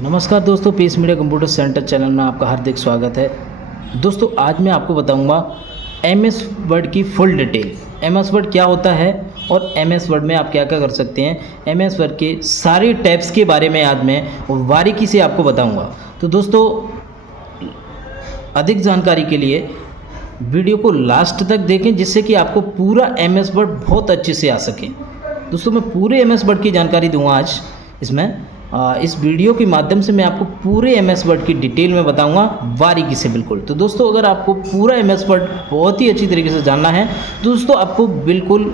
नमस्कार दोस्तों, Peace Media Computer Centre channel में आपका हार्दिक स्वागत है। दोस्तों आज मैं आपको बताऊंगा एमएस वर्ड की फुल डिटेल। एमएस वर्ड क्या होता है और एमएस वर्ड में आप क्या क्या कर सकते हैं, एमएस वर्ड के सारे टैब्स के बारे में आज मैं बारीकी से आपको बताऊंगा। तो दोस्तों अधिक जानकारी के लिए वीडियो को लास्ट तक देखें, जिससे कि आपको पूरा एमएस वर्ड बहुत अच्छे से आ सके। दोस्तों मैं पूरे एमएस वर्ड की जानकारी दूंगा आज इसमें। इस वीडियो के माध्यम से मैं आपको पूरे एमएस वर्ड की डिटेल में बताऊंगा बारीकी से बिल्कुल। तो दोस्तों अगर आपको पूरा एमएस वर्ड बहुत ही अच्छी तरीके से जानना है तो दोस्तों आपको बिल्कुल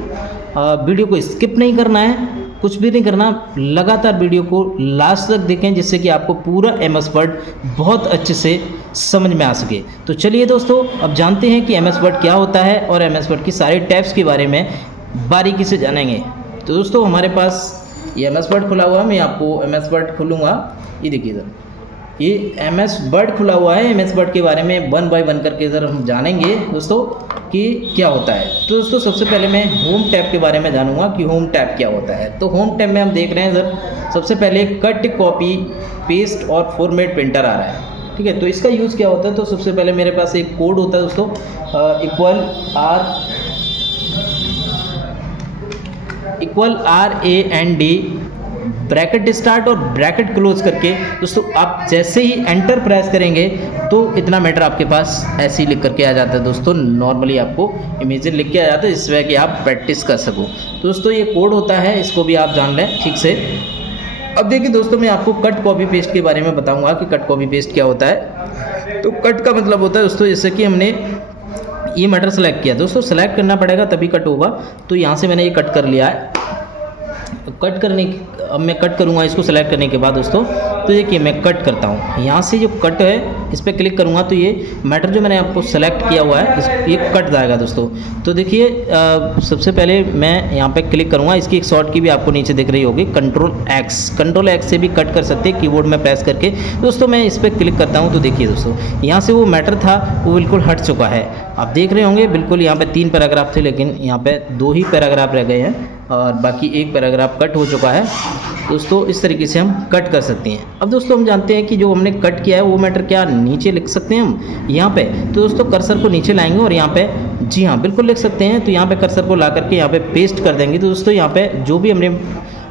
वीडियो को स्किप नहीं करना है, कुछ भी नहीं करना, लगातार वीडियो को लास्ट तक देखें, जिससे कि आपको पूरा एमएस वर्ड बहुत अच्छे से समझ में आ सके। तो चलिए दोस्तों अब जानते हैं कि एमएस वर्ड क्या होता है और एमएस वर्ड की सारे टैब्स के बारे में बारीकी से जानेंगे। तो दोस्तों हमारे पास ये एमएस वर्ड खुला हुआ है, मैं आपको एमएस वर्ड खोलूँगा। ये देखिए इधर, ये एमएस वर्ड खुला हुआ है। एमएस वर्ड के बारे में वन बाय वन करके इधर हम जानेंगे दोस्तों कि क्या होता है। तो दोस्तों सबसे पहले मैं होम टैब के बारे में जानूंगा कि होम टैब क्या होता है। तो होम टैब में हम देख रहे हैं इधर सबसे पहले कट, कॉपी, पेस्ट और फॉर्मेट प्रिंटर आ रहा है। ठीक है, तो इसका यूज़ क्या होता है। तो सबसे पहले मेरे पास एक कोड होता है दोस्तों, इक्वल RAND ब्रैकेट स्टार्ट और ब्रैकेट क्लोज करके दोस्तों आप जैसे ही एंटर प्रेस करेंगे तो इतना मैटर आपके पास ऐसे ही लिख करके आ जाता है। दोस्तों नॉर्मली आपको इमेज लिख के आ जाता है, जिससे कि आप प्रैक्टिस कर सको। तो दोस्तों ये कोड होता है, इसको भी आप जान लें ठीक से। अब देखिए दोस्तों मैं आपको कट, कॉपी, पेस्ट के बारे में बताऊंगा कि कट, कॉपी, पेस्ट क्या होता है। तो कट का मतलब होता है दोस्तों जैसे कि हमने ये मैटर सेलेक्ट किया, दोस्तों सेलेक्ट करना पड़ेगा तभी कट होगा। तो यहाँ से मैंने ये कट कर लिया है। कट करने अब मैं कट करूँगा इसको सेलेक्ट करने के बाद दोस्तों। तो देखिए मैं कट करता हूँ, यहाँ से जो कट है इस पर क्लिक करूँगा तो ये मैटर जो मैंने आपको सेलेक्ट किया हुआ है ये कट जाएगा दोस्तों। तो देखिए सबसे पहले मैं यहाँ पे क्लिक करूँगा, इसकी एक शॉर्ट की भी आपको नीचे दिख रही होगी, कंट्रोल एक्स से भी कट कर सकते हैं कीबोर्ड में प्रेस करके। दोस्तों मैं इस पर क्लिक करता हूँ तो देखिए दोस्तों यहाँ से वो मैटर था वो बिल्कुल हट चुका है। आप देख रहे होंगे बिल्कुल यहाँ पे 3 पैराग्राफ थे, लेकिन यहाँ पे 2 ही पैराग्राफ रह गए हैं और बाकी 1 पैराग्राफ कट हो चुका है। दोस्तों इस तरीके से हम कट कर सकते हैं। अब दोस्तों हम जानते हैं कि जो हमने कट किया है वो मैटर क्या नीचे लिख सकते हैं हम यहाँ पे। तो दोस्तों कर्सर को नीचे लाएंगे और यहाँ पे जी हाँ बिल्कुल लिख सकते हैं। तो यहाँ पे कर्सर को ला करके यहाँ पे पेस्ट कर देंगे। तो दोस्तों यहाँ पे जो भी हमने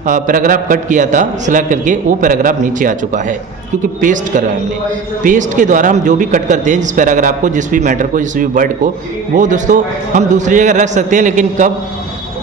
पैराग्राफ कट किया था सेलेक्ट करके वो पैराग्राफ नीचे आ चुका है, क्योंकि पेस्ट करा है हमने। पेस्ट के द्वारा हम जो भी कट करते हैं जिस पैराग्राफ को, जिस भी मैटर को, जिस भी वर्ड को, वो दोस्तों हम दूसरी जगह रख सकते हैं, लेकिन कब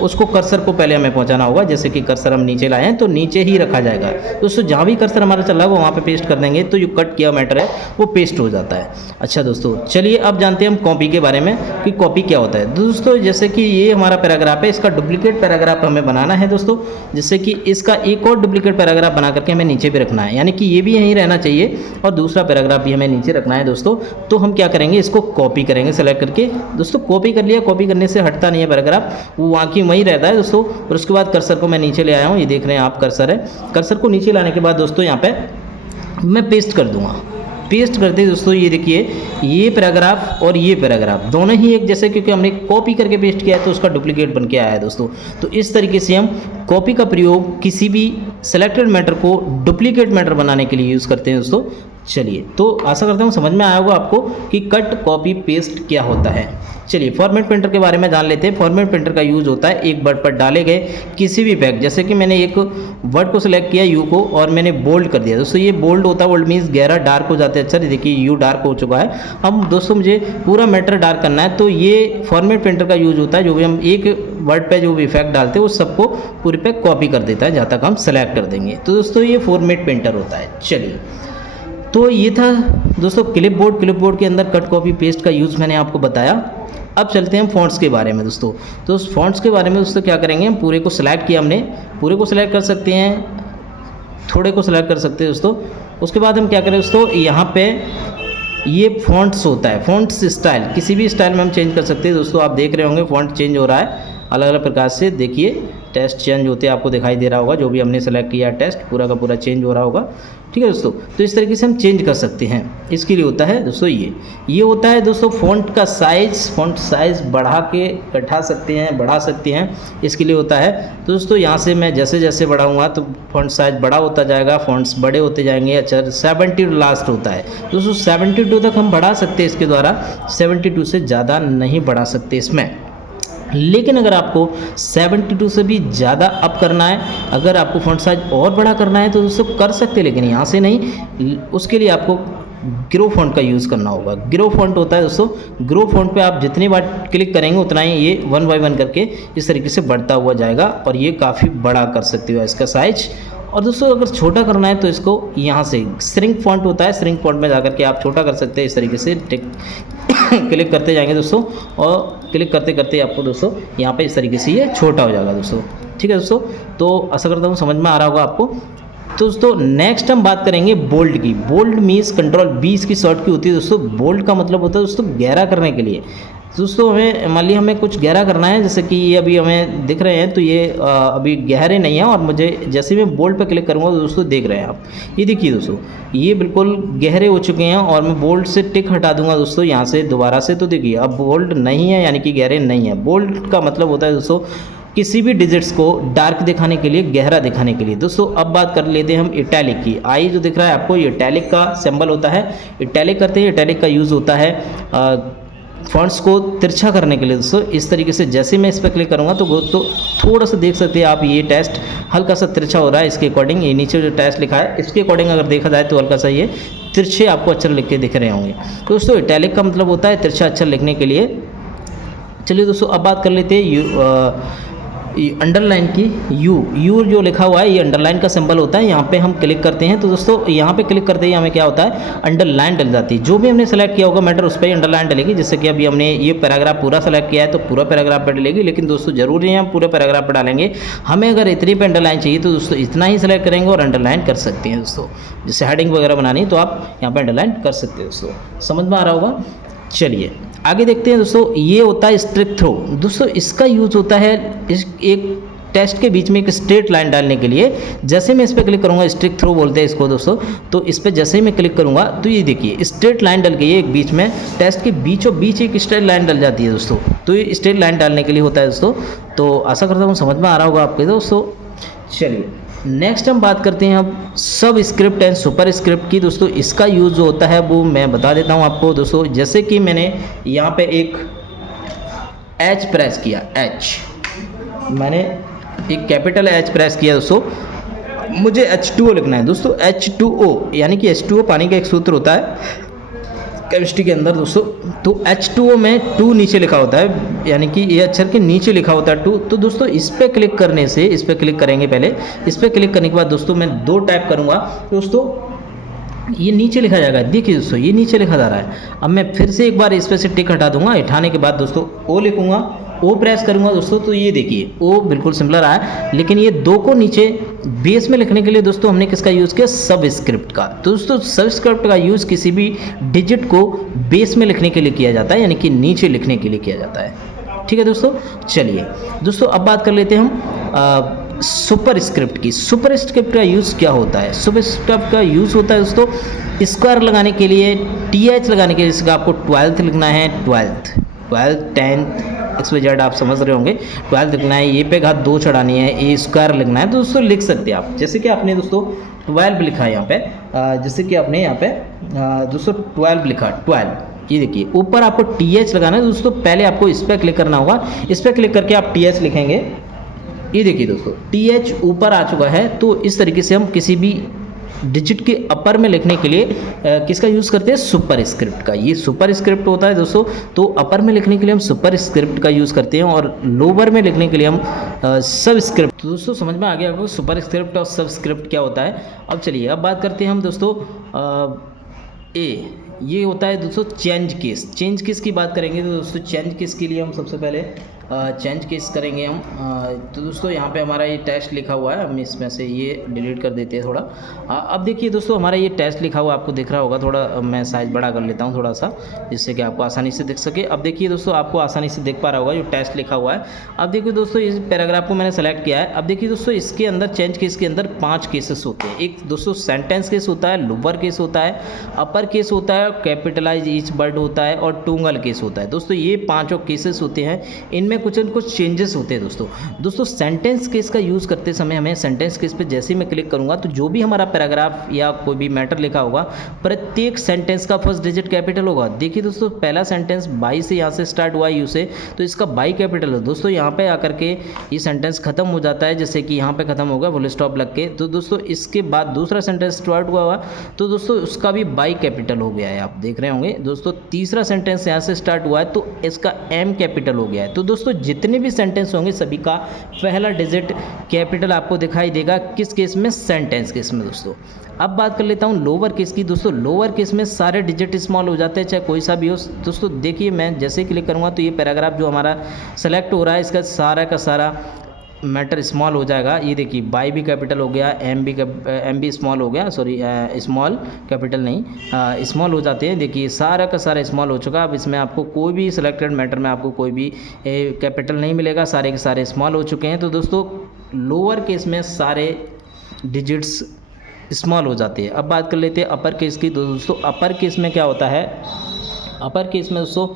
उसको कर्सर को पहले हमें पहुंचाना होगा। जैसे कि कर्सर हम नीचे लाए हैं तो नीचे ही रखा जाएगा दोस्तों। जहाँ भी कर्सर हमारा चल रहा है वो वहाँ पे पेस्ट कर देंगे तो जो कट किया मैटर है वो पेस्ट हो जाता है। अच्छा दोस्तों चलिए अब जानते हैं हम कॉपी के बारे में कि कॉपी क्या होता है। दोस्तों जैसे कि ये हमारा पैराग्राफ है, इसका डुप्लीकेट पैराग्राफ हमें बनाना है दोस्तों। जिससे कि इसका एक और डुप्लीकेट पैराग्राफ बना करके हमें नीचे भी रखना है, यानी कि ये भी यहीं रहना चाहिए और दूसरा पैराग्राफ भी हमें नीचे रखना है दोस्तों। तो हम क्या करेंगे, इसको कॉपी करेंगे सेलेक्ट करके। दोस्तों कॉपी कर लिया, कॉपी करने से हटता नहीं है पैराग्राफ, वो वहाँ की वहीं रहता है दोस्तों। और उसके बाद कर्सर को मैं नीचे ले आया हूँ, ये देख रहे हैं आप कर्सर है। कर्सर को नीचे लाने के बाद दोस्तों यहाँ पे मैं पेस्ट कर दूंगा। पेस्ट करते दोस्तों ये देखिए ये पैराग्राफ और ये पैराग्राफ दोनों ही एक जैसे, क्योंकि हमने कॉपी करके पेस्ट किया है तो उसका डुप्लीकेट बन के आया है दोस्तों। तो इस तरीके से हम कॉपी का प्रयोग किसी भी सेलेक्टेड मैटर को डुप्लीकेट मैटर बनाने के लिए यूज़ करते हैं दोस्तों। चलिए तो आशा करता हूँ समझ में आया होगा आपको कि कट, कॉपी, पेस्ट क्या होता है। चलिए फॉर्मेट प्रिंटर के बारे में जान लेते हैं। फॉर्मेट प्रिंटर का यूज़ होता है एक वर्ड पर डाले गए किसी भी फैक्ट, जैसे कि मैंने एक वर्ड को सिलेक्ट किया यू को और मैंने बोल्ड कर दिया दोस्तों। ये बोल्ड होता है, बोल्ड मीन्स गहरा डार्क हो जाता है। अच्छा देखिए यू डार्क हो चुका है। हम दोस्तों मुझे पूरा मैटर डार्क करना है तो ये फॉर्मेट प्रिंटर का यूज़ होता है। जो भी हम एक वर्ड पे जो भी इफेक्ट डालते हैं वो सबको पूरे पे कॉपी कर देता है जहाँ तक हम सेलेक्ट कर देंगे। तो दोस्तों ये फॉर्मेट प्रिंटर होता है। चलिए तो ये था दोस्तों क्लिपबोर्ड के अंदर कट, कॉपी, पेस्ट का यूज़ मैंने आपको बताया। अब चलते हैं हम फॉन्ट्स के बारे में दोस्तों। तो उस फॉन्ट्स के बारे में दोस्तों क्या करेंगे, हम पूरे को सिलेक्ट किया, हमने पूरे को सिलेक्ट कर सकते हैं, थोड़े को सिलेक्ट कर सकते हैं दोस्तों। उसके बाद हम क्या करें दोस्तों, यहाँ पे ये फॉन्ट्स होता है, फॉन्ट्स स्टाइल किसी भी स्टाइल में हम चेंज कर सकते हैं दोस्तों। आप देख रहे होंगे फॉन्ट चेंज हो रहा है। अलग अलग प्रकार से देखिए टेस्ट चेंज होते आपको दिखाई दे रहा होगा। जो भी हमने सेलेक्ट किया टेस्ट पूरा का पूरा चेंज हो रहा होगा। ठीक है दोस्तों, तो इस तरीके से हम चेंज कर सकते हैं। इसके लिए होता है दोस्तों ये होता है दोस्तों फ़ॉन्ट का साइज़, फ़ॉन्ट साइज़ बढ़ा के घटा सकते हैं, बढ़ा सकते हैं, इसके लिए होता है। तो दोस्तों यहाँ से मैं जैसे जैसे बढ़ाऊँगा तो फ़ॉन्ट साइज़ बड़ा होता जाएगा, फ़ॉन्ट्स बड़े होते जाएंगे। अच्छा 72 लास्ट होता है दोस्तों, 72 तक हम बढ़ा सकते हैं इसके द्वारा, 72 से ज़्यादा नहीं बढ़ा सकते इसमें। लेकिन अगर आपको 72 से भी ज़्यादा अप करना है, अगर आपको फ़ॉन्ट साइज और बड़ा करना है तो दोस्तों कर सकते हैं, लेकिन यहाँ से नहीं। उसके लिए आपको ग्रो फॉन्ट का यूज़ करना होगा। ग्रो फॉन्ट होता है दोस्तों, ग्रो फॉन्ट पे आप जितनी बार क्लिक करेंगे उतना ही ये 1 बाय 1 करके इस तरीके से बढ़ता हुआ जाएगा और ये काफ़ी बड़ा कर सकते हो इसका साइज। और दोस्तों अगर छोटा करना है तो इसको यहाँ से श्रिंक फॉन्ट होता है, श्रिंक फॉन्ट में जाकर के आप छोटा कर सकते हैं। इस तरीके से क्लिक करते जाएंगे दोस्तों, और क्लिक करते करते आपको दोस्तों यहाँ पे इस तरीके से ये छोटा हो जाएगा दोस्तों। ठीक है दोस्तों, तो आशा करता हूँ समझ में आ रहा होगा आपको। तो दोस्तों नेक्स्ट हम बात करेंगे बोल्ड की। बोल्ड मीन्स कंट्रोल 20 की शॉर्ट की होती है दोस्तों। बोल्ड का मतलब होता है दोस्तों गहरा करने के लिए। दोस्तों हमें मान लीजिए हमें कुछ गहरा करना है, जैसे कि ये अभी हमें दिख रहे हैं तो ये अभी गहरे नहीं है, और मुझे जैसे मैं बोल्ड पर क्लिक करूँगा तो दोस्तों देख रहे हैं आप, ये देखिए दोस्तों ये बिल्कुल गहरे हो चुके हैं। और मैं बोल्ड से टिक हटा दूंगा दोस्तों यहाँ से दोबारा से, तो देखिए अब बोल्ड नहीं है, यानी कि गहरे नहीं है। बोल्ड का मतलब होता है दोस्तों किसी भी डिजिट्स को डार्क दिखाने के लिए, गहरा दिखाने के लिए। दोस्तों अब बात कर लेते हैं हम इटैलिक की। आई जो दिख रहा है आपको, ये इटैलिक का सिंबल होता है। इटैलिक करते हैं, इटैलिक का यूज़ होता है फॉन्ट्स को तिरछा करने के लिए दोस्तों। इस तरीके से जैसे मैं इस पर क्लिक करूँगा तो थोड़ा सा देख सकते हैं आप, ये टेस्ट हल्का सा तिरछा हो रहा है इसके अकॉर्डिंग। ये नीचे जो टेस्ट लिखा है इसके अकॉर्डिंग अगर देखा जाए तो हल्का सा ये तिरछे आपको अक्षर लिख के दिख रहे होंगे। तो दोस्तों इटैलिक का मतलब होता है तिरछा अक्षर लिखने के लिए। चलिए दोस्तों अब बात कर लेते हैं अंडरलाइन की। यू जो लिखा हुआ है ये अंडरलाइन का सिंबल होता है। यहाँ पे हम क्लिक करते हैं तो दोस्तों यहाँ पे क्लिक करते ही हमें क्या होता है, अंडरलाइन डल जाती है। जो भी हमने सेलेक्ट किया होगा मैटर उस पर ही अंडरलाइन डलेगी। जैसे कि अभी हमने ये पैराग्राफ पूरा सेलेक्ट किया है तो पूरा पैराग्राफ पर डलेगी, लेकिन दोस्तों जरूरी नहीं हम पूरे पैराग्राफ पर डालेंगे। हमें अगर इतनी पे अंडरलाइन चाहिए तो दोस्तों इतना ही सेलेक्ट करेंगे और अंडरलाइन कर सकते हैं दोस्तों। जैसे हेडिंग वगैरह बनानी है तो आप यहाँ पर अंडरलाइन कर सकते हैं दोस्तों। समझ में आ रहा होगा। चलिए आगे देखते हैं दोस्तों। ये होता है स्ट्रिक थ्रो। दोस्तों इसका यूज होता है एक टेस्ट के बीच में एक स्ट्रेट लाइन डालने के लिए। जैसे मैं इस पर क्लिक करूंगा, स्ट्रिक थ्रो बोलते हैं इसको दोस्तों, तो इस पर जैसे ही मैं क्लिक करूंगा तो ये देखिए स्ट्रेट लाइन डल गई है एक बीच में, टेस्ट के बीचों बीच एक स्ट्रेट लाइन डल जाती है दोस्तों। तो ये स्ट्रेट लाइन डालने के लिए होता है दोस्तों। तो आशा करता हूँ समझ में आ रहा होगा आपके दोस्तों। चलिए नेक्स्ट हम बात करते हैं अब सब स्क्रिप्ट एंड सुपर स्क्रिप्ट की। दोस्तों इसका यूज़ जो होता है वो मैं बता देता हूँ आपको दोस्तों। जैसे कि मैंने यहाँ पे एक H प्रेस किया, मैंने एक कैपिटल H प्रेस किया दोस्तों, मुझे H2O लिखना है दोस्तों। H2O यानी कि H2O पानी का एक सूत्र होता है केमिस्ट्री के अंदर दोस्तों। तो H2O में 2 नीचे लिखा होता है, यानी कि ये अक्षर के नीचे लिखा होता है 2। तो दोस्तों इस पर क्लिक करने से, इस पर क्लिक करेंगे पहले, इस पर क्लिक करने के बाद दोस्तों मैं 2 टाइप करूँगा दोस्तों, ये नीचे लिखा जाएगा। देखिए दोस्तों ये नीचे लिखा जा रहा है। अब मैं फिर से एक बार इस पर से टिक हटा दूंगा, हटाने के बाद दोस्तों O लिखूंगा, O प्रेस करूंगा दोस्तों, तो ये देखिए O बिल्कुल सिमिलर आया। लेकिन ये 2 को नीचे बेस में लिखने के लिए दोस्तों हमने किसका यूज़ किया, सब स्क्रिप्ट का। तो दोस्तों सब स्क्रिप्ट का यूज़ किसी भी डिजिट को बेस में लिखने के लिए किया जाता है, यानी कि नीचे लिखने के लिए किया जाता है। ठीक है दोस्तों। चलिए दोस्तों अब बात कर लेते हैं हम सुपर स्क्रिप्ट की। सुपर स्क्रिप्ट का यूज़ क्या होता है। सुपर स्क्रिप्ट का यूज़ होता है दोस्तों स्क्वायर लगाने के लिए, TH लगाने के लिए। जैसे आपको 12th लिखना है, 12th 10th XYZ आप समझ रहे होंगे, 12th लिखना है, ये पे घात 2 चढ़ानी है, ए स्क्वायर लिखना है, तो दोस्तों लिख सकते हैं आप। जैसे कि आपने दोस्तों 12 लिखा है यहाँ पे, जैसे कि आपने यहाँ पे दोस्तों 12 लिखा, 12, ये देखिए ऊपर आपको TH लगाना है दोस्तों। पहले आपको इस पर क्लिक करना होगा, इस पर क्लिक करके आप TH लिखेंगे। ये देखिए दोस्तों TH ऊपर आ चुका है। तो इस तरीके से हम किसी भी डिजिट के अपर में लिखने के लिए किसका यूज़ करते हैं, सुपर स्क्रिप्ट का। ये सुपर स्क्रिप्ट होता है दोस्तों। तो अपर में लिखने के लिए हम सुपर स्क्रिप्ट का यूज़ करते हैं और लोअर में लिखने के लिए हम सब स्क्रिप्ट। तो दोस्तों समझ में आ गया आपको सुपर स्क्रिप्ट और सब स्क्रिप्ट क्या होता है। अब चलिए अब बात करते हैं हम दोस्तों ये होता है दोस्तों चेंज केस। चेंज केस की बात करेंगे तो दोस्तों चेंज केस के लिए हम सबसे पहले चेंज केस करेंगे हम। तो दोस्तों यहाँ पे हमारा ये टेस्ट लिखा हुआ है, हम इसमें से ये डिलीट कर देते हैं थोड़ा। अब देखिए दोस्तों हमारा ये टेस्ट लिखा हुआ आपको दिख रहा होगा, थोड़ा मैं साइज़ बड़ा कर लेता हूँ थोड़ा सा, जिससे कि आपको आसानी से दिख सके। अब देखिए दोस्तों आपको आसानी से दिख पा रहा होगा जो टेस्ट लिखा हुआ है। अब देखिए दोस्तों इस पैराग्राफ को मैंने सेलेक्ट किया है। अब देखिए दोस्तों इसके अंदर चेंज केस के अंदर 5 केसेस होते हैं। एक दोस्तों सेंटेंस केस होता है, लोअर केस होता है, अपर केस होता है, कैपिटलाइज ईच वर्ड होता है और टूंगल केस होता है। दोस्तों ये पांचों केसेस होते हैं, इनमें कुछ न कुछ चेंजेस होते हैं दोस्तों सेंटेंस केस का यूज़ करते समय हमें सेंटेंस केस पे जैसे ही मैं क्लिक करूंगा तो जो भी हमारा पैराग्राफ या कोई भी मैटर लिखा होगा, प्रत्येक सेंटेंस का फर्स्ट डिजिट कैपिटल होगा। देखिए दोस्तों पहला सेंटेंस बाई से यहाँ से स्टार्ट हुआ यू से, तो इसका बाई कैपिटल है। दोस्तों यहाँ पे आकर के ये सेंटेंस खत्म हो जाता है, जैसे कि यहाँ पे खत्म होगा फुल स्टॉप लग के। तो दोस्तों इसके बाद दूसरा सेंटेंस स्टार्ट हुआ तो दोस्तों उसका भी बाई कैपिटल हो गया है, आप देख रहे होंगे। दोस्तों तीसरा सेंटेंस यहाँ से स्टार्ट हुआ है तो इसका एम कैपिटल हो गया है। तो दोस्तों जितने भी सेंटेंस होंगे सभी का पहला डिजिट कैपिटल आपको दिखाई देगा, किस केस में? सेंटेंस केस में दोस्तों। अब बात कर लेता हूँ लोअर केस की। दोस्तों लोअर केस में सारे डिजिट स्मॉल हो जाते हैं, चाहे कोई सा भी हो। दोस्तों देखिए मैं जैसे ही क्लिक करूँगा तो ये पैराग्राफ जो हमारा सेलेक्ट हो रहा है इसका सारा का सारा मैटर स्मॉल हो जाएगा। ये देखिए बाई भी कैपिटल हो गया, एम भी स्मॉल हो गया, सॉरी स्मॉल कैपिटल नहीं, स्मॉल हो जाते हैं। देखिए सारा का सारा स्मॉल हो चुका। अब इसमें आपको कोई भी सिलेक्टेड मैटर में आपको कोई भी कैपिटल नहीं मिलेगा, सारे के सारे स्मॉल हो चुके हैं। तो दोस्तों लोअर केस में सारे डिजिट्स स्मॉल हो जाते हैं। अब बात कर लेते हैं अपर केस की। दोस्तों अपर केस में क्या होता है? अपर केस में दोस्तों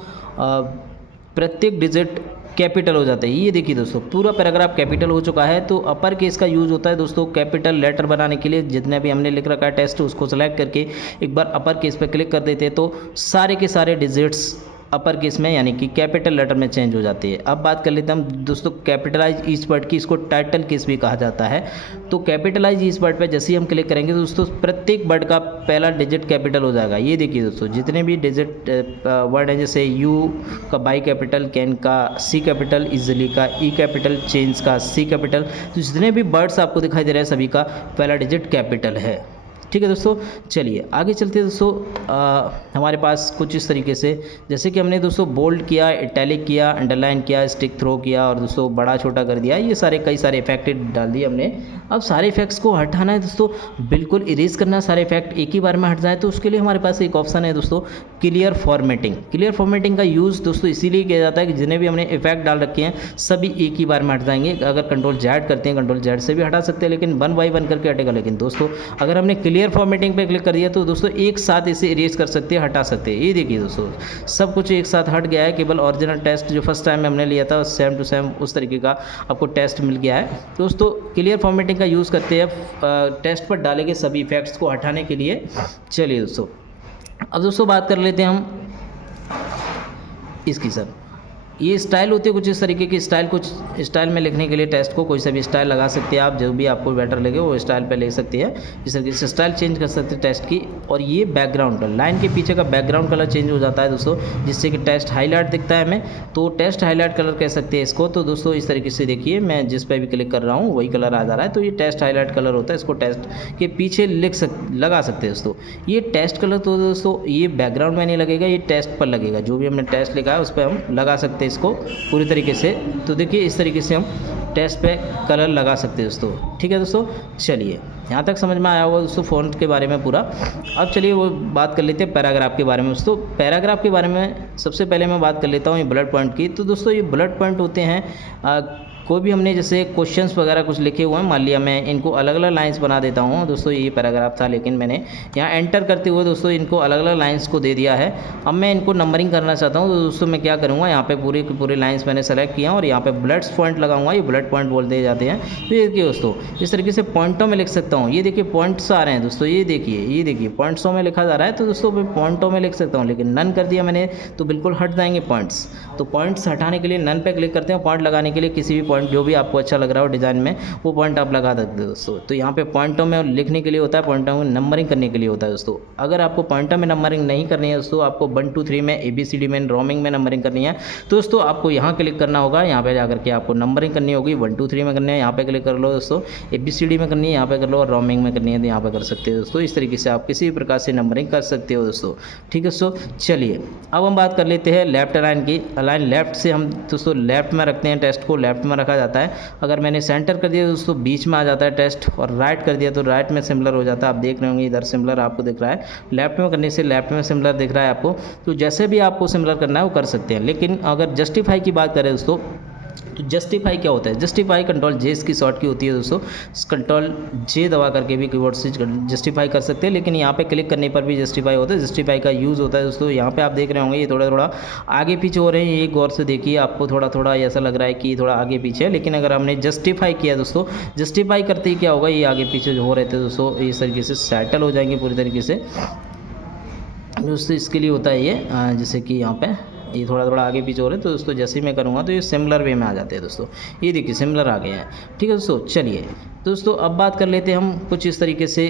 प्रत्येक डिजिट कैपिटल हो जाता है। ये देखिए दोस्तों पूरा पैराग्राफ कैपिटल हो चुका है। तो अपर केस का यूज़ होता है दोस्तों कैपिटल लेटर बनाने के लिए। जितने भी हमने लिख रखा है टेस्ट उसको सेलेक्ट करके एक बार अपर केस पे क्लिक कर देते हैं तो सारे के सारे डिजिट्स अपर केस में यानी कि कैपिटल लेटर में चेंज हो जाती है। अब बात कर लेते हैं हम दोस्तों कैपिटलाइज ईच वर्ड की। इसको टाइटल केस भी कहा जाता है। तो कैपिटलाइज ईच वर्ड पे जैसे ही हम क्लिक करेंगे तो दोस्तों प्रत्येक वर्ड का पहला डिजिट कैपिटल हो जाएगा। ये देखिए दोस्तों जितने भी डिजिट वर्ड हैं, जैसे यू का बाई कैपिटल, कैन का सी कैपिटल, इजली का ई कैपिटल, चेंज का सी कैपिटल, तो जितने भी वर्ड्स आपको दिखाई दे रहे हैं सभी का पहला डिजिट कैपिटल है। ठीक है दोस्तों, चलिए आगे चलते हैं दोस्तों। हमारे पास कुछ इस तरीके से, जैसे कि हमने दोस्तों बोल्ड किया, इटैलिक किया, अंडरलाइन किया, स्टिक थ्रो किया और दोस्तों बड़ा छोटा कर दिया, ये सारे कई सारे इफेक्ट डाल दिए हमने। अब सारे इफेक्ट्स को हटाना है दोस्तों, बिल्कुल इरेज करना है सारे इफेक्ट एक ही बार में हट जाए, तो उसके लिए हमारे पास एक ऑप्शन है दोस्तों क्लियर फॉर्मेटिंग। क्लियर फॉर्मेटिंग का यूज़ दोस्तों इसीलिए किया जाता है कि जितने भी हमने इफेक्ट डाल रखे हैं सभी एक ही बार में हट जाएंगे। अगर कंट्रोल जेड करते हैं, कंट्रोल जेड से भी हटा सकते हैं, लेकिन 1 बाय 1 करके हटेगा। लेकिन दोस्तों अगर हमने क्लियर फॉर्मेटिंग पे क्लिक कर दिया तो दोस्तों एक साथ इसे इरेज कर सकते हैं, हटा सकते हैं। ये देखिए दोस्तों सब कुछ एक साथ हट गया है, केवल ओरिजिनल टेस्ट जो फर्स्ट टाइम हमने लिया था सेम टू सेम उस तरीके का आपको टेस्ट मिल गया है। दोस्तों क्लियर फॉर्मेटिंग का यूज़ करते हैं टेस्ट पर डाले गए सभी इफेक्ट्स को हटाने के लिए। चलिए दोस्तों अब दोस्तों बात कर लेते हैं हम इसकी। सर ये स्टाइल होती है कुछ इस तरीके की स्टाइल, कुछ स्टाइल में लिखने के लिए टेस्ट को कोई सा भी स्टाइल लगा सकते हैं आप, जो भी आपको बेटर लगे वो स्टाइल पे ले सकते हैं। इस तरीके से स्टाइल चेंज कर सकते हैं टेस्ट की। और ये बैकग्राउंड लाइन के पीछे का बैकग्राउंड कलर चेंज हो जाता है दोस्तों, जिससे कि टेस्ट हाईलाइट दिखता है हमें, तो टेस्ट हाईलाइट कलर कह सकते हैं इसको। तो दोस्तों इस तरीके से देखिए मैं जिस पर भी क्लिक कर रहा हूँ वही कलर आ जा रहा है, तो ये टेस्ट हाईलाइट कलर होता है। इसको टेस्ट के पीछे लगा सकते हैं दोस्तों। ये टेस्ट कलर तो दोस्तों ये बैकग्राउंड में नहीं लगेगा, ये टेस्ट पर लगेगा। जो भी हमने टेस्ट लिखा है उस पर हम लगा सकते हैं इसको पूरी तरीके से। तो देखिए इस तरीके से हम टेस्ट पे कलर लगा सकते हैं दोस्तों। ठीक है दोस्तों, चलिए यहाँ तक समझ में आया होगा दोस्तों फ़ॉन्ट के बारे में पूरा। अब चलिए वो बात कर लेते हैं पैराग्राफ के बारे में दोस्तों। पैराग्राफ के बारे में सबसे पहले मैं बात कर लेता हूँ ये बुलेट पॉइंट की। तो दोस्तों ये बुलेट पॉइंट होते हैं कोई भी हमने जैसे क्वेश्चंस वगैरह कुछ लिखे हुए हैं, मान लिया मैं इनको अलग अलग लाइंस बना देता हूँ दोस्तों। ये पैराग्राफ था लेकिन मैंने यहाँ एंटर करते हुए दोस्तों इनको अलग अलग लाइंस को दे दिया है। अब मैं इनको नंबरिंग करना चाहता हूँ, तो दोस्तों मैं क्या करूँगा, यहाँ पे पूरे के पूरे लाइंस मैंने सेलेक्ट किया और यहाँ पे बुलेट्स पॉइंट लगाऊंगा। ये बुलेट पॉइंट बोल दिए जाते हैं। तो ये देखिए दोस्तों इस तरीके से पॉइंटों में लिख सकता हूँ। ये देखिए पॉइंट्स आ रहे हैं दोस्तों, ये देखिए पॉइंट्सों में लिखा जा रहा है। तो दोस्तों मैं पॉइंटों में लिख सकता हूँ, लेकिन नन कर दिया मैंने तो बिल्कुल हट जाएंगे पॉइंट्स। तो पॉइंट्स हटाने के लिए नन पे क्लिक करते हैं। पॉइंट लगाने के लिए किसी भी पॉइंट जो भी आपको अच्छा लग रहा हो डिज़ाइन में वो पॉइंट आप लगा सकते हो दोस्तों। तो यहाँ पे पॉइंटों में लिखने के लिए होता है, पॉइंटों में नंबरिंग करने के लिए होता है दोस्तों। अगर आपको पॉइंटों में नंबरिंग नहीं करनी है दोस्तों, आपको 1 2 3 में ABCD में रोमिंग में नंबरिंग करनी है तो दोस्तों आपको यहाँ क्लिक करना होगा। यहाँ पे जाकर के आपको नंबरिंग करनी होगी, 1 2 3 में करनी है, यहाँ पे क्लिक कर लो दोस्तों। ABCD में करनी है यहाँ पे कर लो, और रोमिंग में करनी है तो यहाँ पे कर सकते हो दोस्तों। इस तरीके से आप किसी भी प्रकार से नंबरिंग कर सकते हो दोस्तों। ठीक है दोस्तों, चलिए अब हम बात कर लेते हैं लेफ्ट अलाइन की। अलाइन लेफ़्ट से हम दोस्तों लेफ़्ट में रखते हैं, टेस्ट को लेफ़्ट में रखा जाता है। अगर मैंने सेंटर कर दिया दोस्तों बीच में आ जाता है टेस्ट, और राइट कर दिया तो राइट में सिमिलर हो जाता है। आप देख रहे होंगे इधर सिमिलर आपको दिख रहा है, लेफ़्ट में करने से लेफ़्ट में सिमिलर दिख रहा है आपको। तो जैसे भी आपको सिमिलर करना है वो कर सकते हैं। लेकिन अगर जस्टिफाई की बात करें दोस्तों, तो जस्टिफाई क्या होता है? जस्टिफाई कंट्रोल जे इसकी शॉर्ट की होती है दोस्तों। कंट्रोल जे दबा करके भी कीबोर्ड से जस्टिफाई कर सकते हैं, लेकिन यहाँ पे क्लिक करने पर भी जस्टिफाई होता है। जस्टिफाई का यूज़ होता है दोस्तों। यहाँ पे आप देख रहे होंगे ये थोड़ा थोड़ा आगे पीछे हो रहे हैं, ये गौर से देखिए, आपको थोड़ा थोड़ा ऐसा लग रहा है कि थोड़ा आगे पीछे है, लेकिन अगर हमने जस्टिफाई किया दोस्तों, जस्टिफाई करते ही क्या होगा, ये आगे पीछे जो हो रहे थे दोस्तों इस तरीके से सेटल हो जाएंगे पूरी तरीके से दोस्तों। इसके लिए होता है ये, जैसे कि यहाँ पे ये थोड़ा थोड़ा आगे पीछे हो रहे हैं, तो दोस्तों जैसे ही मैं करूँगा तो ये सिमिलर वे में आ जाते हैं दोस्तों। ये देखिए सिमिलर आ गए हैं, ठीक है दोस्तों। चलिए दोस्तों अब बात कर लेते हैं हम कुछ इस तरीके से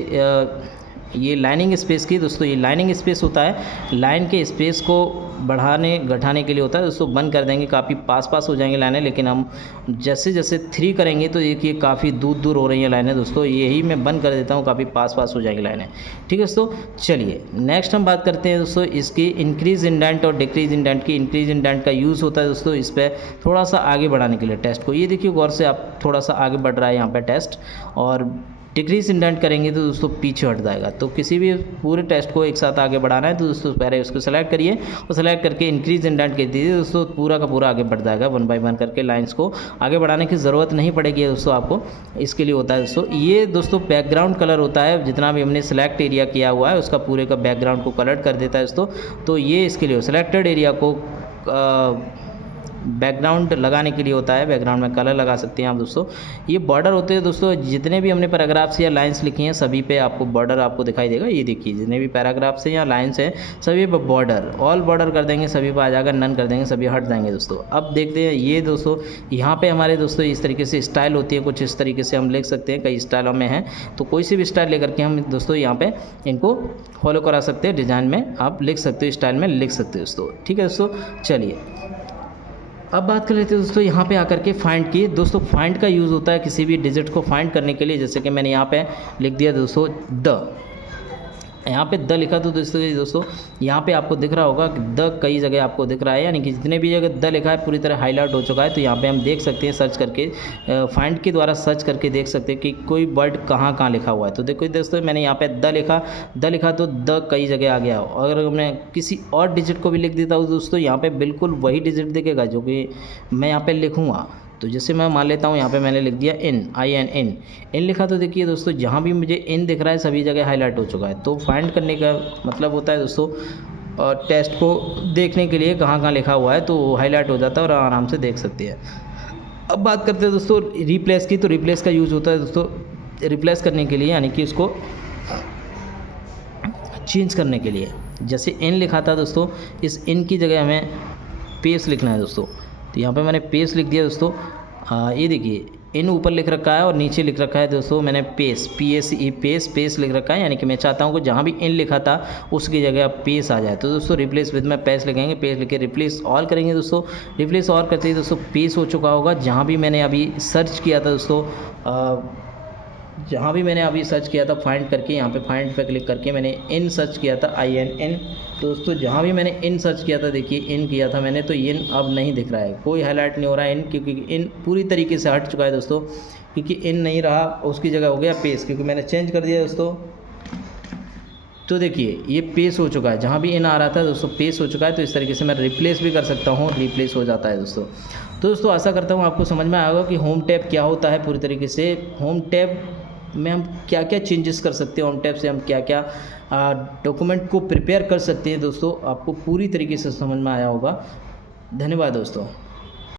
ये लाइनिंग स्पेस की। दोस्तों ये लाइनिंग स्पेस होता है, लाइन के स्पेस को बढ़ाने घटाने के लिए होता है दोस्तों। बंद कर देंगे, काफ़ी पास पास हो जाएंगे लाइनें, लेकिन हम जैसे जैसे 3 करेंगे तो देखिए काफ़ी दूर दूर हो रही हैं लाइनें दोस्तों। यही मैं बंद कर देता हूँ, काफ़ी पास पास हो जाएंगी लाइनें, ठीक है दोस्तों। चलिए नेक्स्ट हम बात करते हैं दोस्तों इसकी इंक्रीज इंडेंट और डिक्रीज इंडेंट की। इंक्रीज इंडेंट का यूज़ होता है दोस्तों इस पर थोड़ा सा आगे बढ़ाने के लिए टेस्ट को। ये देखिए गौर से, आप थोड़ा सा आगे बढ़ रहा है यहाँ पर टेस्ट, और डिक्रीज इंडेंट करेंगे तो दोस्तों पीछे हट जाएगा। तो किसी भी पूरे टेस्ट को एक साथ आगे बढ़ाना है तो दोस्तों पहले उसको सेलेक्ट करिए और सेलेक्ट करके इंक्रीज इंडेंट कर दीजिए दोस्तों, पूरा का पूरा आगे बढ़ जाएगा। 1 बाय 1 करके लाइंस को आगे बढ़ाने की ज़रूरत नहीं पड़ेगी दोस्तों आपको। इसके लिए होता है दोस्तों ये दोस्तों बैकग्राउंड कलर होता है, जितना भी हमने सेलेक्ट एरिया किया हुआ है उसका पूरे का बैकग्राउंड को कलर कर देता है दोस्तों। तो ये इसके लिए सेलेक्टेड एरिया को बैकग्राउंड लगाने के लिए होता है, बैकग्राउंड में कलर लगा सकते हैं आप दोस्तों। ये बॉर्डर होते हैं दोस्तों, जितने भी हमने पैराग्राफ्स या लाइंस लिखी हैं सभी पे आपको बॉर्डर आपको दिखाई देगा। ये देखिए जितने भी पैराग्राफ्स हैं या लाइंस हैं सभी पे बॉर्डर, ऑल बॉर्डर कर देंगे सभी पे आ जाएगा, नन कर देंगे सभी हट जाएंगे दोस्तों। अब देखते हैं ये दोस्तों यहाँ पे हमारे दोस्तों इस तरीके से स्टाइल होती है, कुछ इस तरीके से हम लिख सकते हैं, कई स्टाइलों में है तो कोई सी भी स्टाइल लेकर के हम दोस्तों यहाँ पे इनको फॉलो करा सकते हैं। डिज़ाइन में आप लिख सकते हो, स्टाइल में लिख सकते हो दोस्तों, ठीक है दोस्तों। चलिए अब बात कर लेते हैं दोस्तों यहाँ पे आकर के फाइंड की। दोस्तों फाइंड का यूज़ होता है किसी भी डिजिट को फाइंड करने के लिए। जैसे कि मैंने यहाँ पे लिख दिया दोस्तों द, यहाँ पे द लिखा तो दोस्तों यहाँ पे आपको दिख रहा होगा कि द कई जगह आपको दिख रहा है, यानी कि जितने भी जगह द लिखा है पूरी तरह हाईलाइट हो चुका है। तो यहाँ पे हम देख सकते हैं सर्च करके, फाइंड के द्वारा सर्च करके देख सकते हैं कि कोई वर्ड कहाँ लिखा हुआ है। तो देखो दोस्तों मैंने यहाँ पे द लिखा तो द कई जगह आ गया। अगर मैं किसी और डिजिट को भी लिख देता हूँ दोस्तों यहाँ पर बिल्कुल वही डिजिट दिखेगा जो कि मैं यहाँ पर लिखूँगा। तो जैसे मैं मान लेता हूँ यहाँ पे मैंने लिख दिया इन लिखा, तो देखिए दोस्तों जहाँ भी मुझे इन दिख रहा है सभी जगह हाईलाइट हो चुका है। तो फाइंड करने का मतलब होता है दोस्तों टेस्ट को देखने के लिए कहाँ लिखा हुआ है तो हाईलाइट हो जाता है और आराम से देख सकते हैं। अब बात करते हैं दोस्तों रिप्लेस की। तो रिप्लेस का यूज़ होता है दोस्तों रिप्लेस करने के लिए, यानी कि उसको चेंज करने के लिए। जैसे इन लिखा था दोस्तों, इस इन की जगह हमें पेस लिखना है दोस्तों। तो यहाँ पे मैंने पेस लिख दिया दोस्तों। ये देखिए इन ऊपर लिख रखा है और नीचे लिख रखा है दोस्तों मैंने पेस, पेस लिख रखा है, यानी कि मैं चाहता हूँ कि जहाँ भी इन लिखा था उसकी जगह पेस आ जाए। तो दोस्तों रिप्लेस विद में पेस लिखेंगे, पेस लिख के रिप्लेस ऑल करेंगे दोस्तों। रिप्लेस ऑल करते ही दोस्तों पेस हो चुका होगा। जहाँ भी मैंने अभी सर्च किया था दोस्तों, जहाँ भी मैंने अभी सर्च किया था फाइंड करके, यहाँ पे फाइंड पे क्लिक करके मैंने इन सर्च किया था IN। दोस्तों जहाँ भी मैंने इन सर्च किया था देखिए इन किया था मैंने, तो इन अब नहीं दिख रहा है, कोई हाईलाइट नहीं हो रहा है इन, क्योंकि इन पूरी तरीके से हट चुका है दोस्तों। क्योंकि इन नहीं रहा उसकी जगह हो गया पेस, क्योंकि मैंने चेंज कर दिया दोस्तों। तो देखिए ये पेस हो चुका है, जहाँ भी इन आ रहा था दोस्तों पेस हो चुका है। तो इस तरीके से मैं रिप्लेस भी कर सकता हूँ, रिप्लेस हो जाता है दोस्तों। तो दोस्तों आशा करता हूँ आपको समझ में आया होगा कि होम टैब क्या होता है पूरी तरीके से। होम टैब में हम क्या क्या चेंजेस कर सकते हैं, होम टैब से हम क्या क्या डॉक्यूमेंट को प्रिपेयर कर सकते हैं दोस्तों, आपको पूरी तरीके से समझ में आया होगा। धन्यवाद दोस्तों।